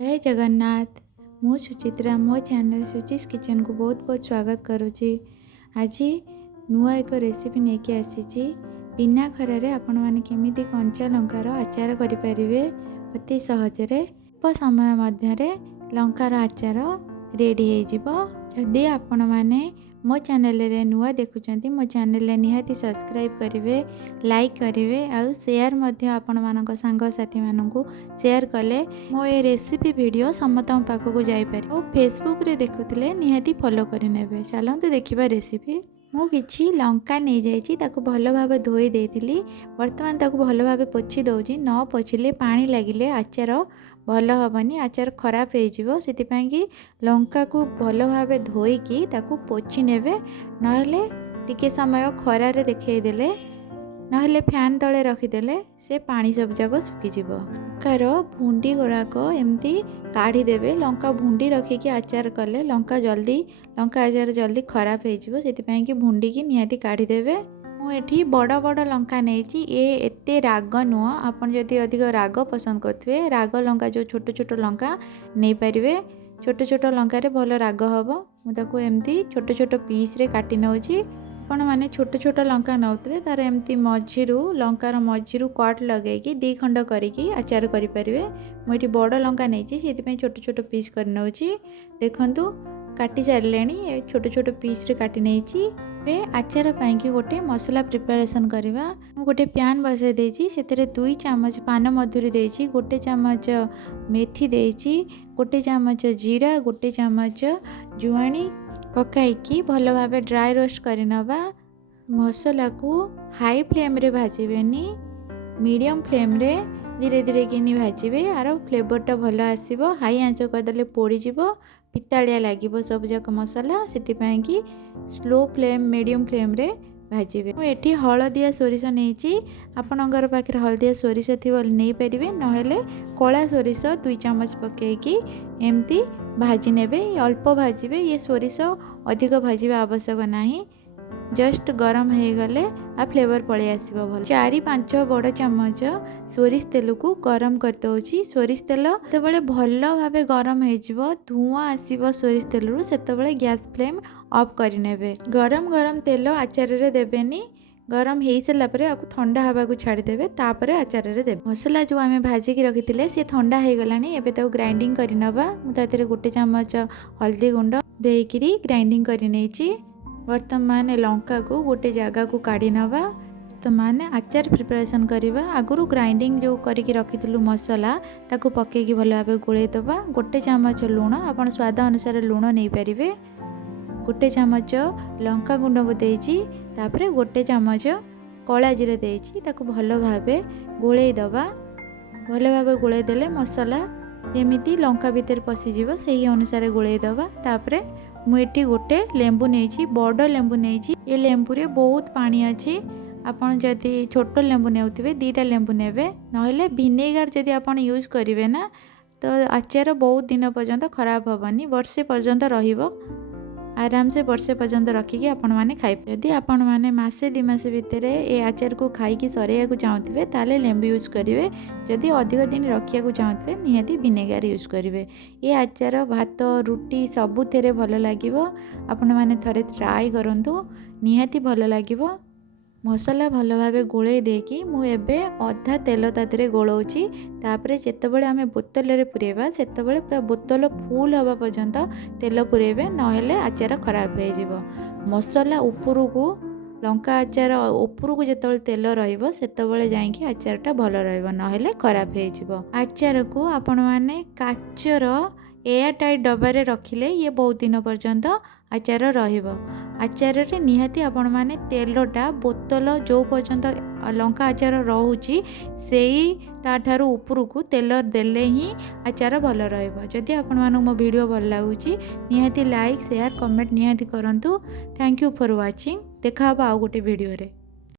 जय जगन्नाथ। मु सुचित्रा मो चैनल सुचिस किचन को बहुत बहुत स्वागत करुच्ची। आज नुआ एक रेसिपी लेके आसी बिना खरारे आपण मैंने केमिति कंचा लंकार आचार करें अति सहजरे अल्प समय मध्य लंकार आचार रेडी हो। जदि आपण मैंने मो चैनल रे नुआ देखुंत मो चैनल निहाती सब्सक्राइब करेंगे, लाइक करेंगे और शेयर आपण मानक सांग साथी मानकू शेयर कले मो ये रेसिपी वीडियो समस्त पाखक जापर। फेसबुक रे देखुले निहाती फॉलो करें। चलते देखा रेसिपी। मु किछि लंका नहीं जाइछि ताको भल भाव धोई देइतिली। वर्तमान ताको भल भाव पोछि दउछि। न पोछिले पानी लागिले आचार भल हेनी, आचार खराब हो। सेतिपाई कि लंका को भल भाव धोईकी ताको पोछि नेबे, नहेले टिके समय खरारे देखै देले, नहेले फैन तले रखिदेले से पानी सब जाक सुखीजिव। लंकार भुंडी गुड़ाक एमती काढ़ीदेवे। लंका भुंडी रखिकी आचार कले लंका आचार जल्दी खराब हो। भुंडी की निहाती काढ़ीदेवे। मुझे बड़ बड़ लंका नहीं, ये एते राग नुह। आपन जदि अधिक राग पसंद करुवे राग लंका जो छोट छोट लंका नहीं पारे। छोट छोट लंकार भल राग हम। मुझे एमती छोट छोट पीस रे काटी नौची। आपण मैंने छोट छोट लंका नौते तार एमती मझीरू लंकार मझीरू कट लगे दी खंड करिकी आचार करें। मुझे बड़ लंका नहीं से छोट छोट पीस कर नौची। देखंतु काटी सारे छोट छोट पीस रे काटी नहीं। आचार पाई गोटे मसला प्रिपरेशन करवा। गोटे पैन बसाई देछि, सेतरे 2 चामच पान मधुरी देछि, गोटे चामच मेथी देछि, गोटे चामच जीरा, गोटे चामच जुआणी पकाइकी भल भाव ड्राई रोस्ट करनवा। मसला को हाई फ्लेम रे भाजबेनी, मीडियम फ्लेम रे धीरे धीरे किनी भाजबे। आर फ्लेवरटा भल आसीबो। हाई आंच करदेले पोड़ीजिवो, पितालिया लागिबो सब जाक मसला। सेतिपाई कि स्लो फ्लेम मीडियम फ्लेम रे भाजबे। मु एठी हळदिया सोरिष नेछि। आपणकर पाखे हळदिया सोरिष थिबो नै परिबे, नहेले कला सोरिष 2 चामच पकेइकी एमती भाजी नेबे। अल्प भाजबे, ये सोरिष अधिक भाजबा आवश्यक नाही। जस्ट गरम हो गले आ फ्लेवर पड़े आसो भल। 4-5 बड़ चामच सोरिष तेल को गरम कर दउछि। सोरिष तेल जेतबेले भल भाव गरम हो धुआं आसीबो सोरिष तेल रु, सेतबेले गैस फ्लेम ऑफ करिनेबे। गरम गरम तेल आचार रे देबेनी। गरम हो सारा पर आपको ठंडा हवा को छाड़देवे, तापर आचार रे देबे। मसला जो आम भाजिकी रखी सी ठंडा हो गलानी। एबे ताको ग्राइंडिंग करनवा। मुझे गोटे चामच हल्दी गुंड देकरी ग्राइंडिंग कर नहीं। वर्तमान लंका को गोटे जगह को काढ़ी नवा। वर्तमान आचार प्रिपरेशन करवा। आगुरी ग्राइंडिंग जो करके रखी मसला ताको पकईकी भल भाव गोले दबा। गोटे चामच लुण, आप स्वाद अनुसार लुण नहीं पारे। गोटे चामच लंका गुंड देइछि, तापरे गोटे चामच कला जीरा देइछि। ताको भल भाव गोले दबा। भल भाव गोले देले मसला जेमिति लंका भीतर पशिजिवो सही अनुसार गोले दबा। तापरे मुझे गोटे लेंबू नहीं, बड़ लेंबू नहीं। ये लेंबू रे बहुत पानी अच्छी। आपन जदि छोट लेंबू नेउथिबे 2टा लेंबू नेबे, नहेले विनेगार जदि आपन यूज करिवे ना तो आचार बहुत दिन पर्यंत खराब हेनी। वर्षे पर्यंत रहिबो। आराम से वर्षे पर्यंत रखिकी आपण मैंने खाइबे। यदि आपण मैंने मासे 2 मास भितर ये आचार को खाइकी सरेया चाहूथे ताले लेंबू यूज करेंगे। जदि अधिक दिन रखा चाहूथे निहाती विनेगार यूज करेंगे। ये आचार भात रुटी सबुथे भल लगे। आपण मैंने थरे ट्राई करंतु, निहाती भल लगे। मसला भल भाव गोले देकी मुझे अधा तेल तादे गोलाऊँगी। तापर जितेबाला आम बोतल रे पुरेबा सेतेबाला पूरा बोतल फुल हवा पर्यंत तेल पुरेबे, नहेले आचार खराब हो। मसला उपरू को लंका आचार उपरू को जितेबाला तेल रहिबो सेतेबाला जाइकी आचारटा भल रहिबो, नहेले खराब हो। आचार को आपण माने काचर एयर टाइट डब्बारे रखिले ये बहुत दिन पर्यंत आचार रहिबो। आचार रे निहाती आपण माने तेलटा बोतल जो पर्यंत लंका आचार रोची से ताठारू उपरू को तेल देले ही आचार भल रहिबो। जदि आपण मानू मो वीडियो भल लागुची निहाती लाइक शेयर कमेंट निहाती करंतु। Thank you for watching. देखा आ गोटे वीडियो रे।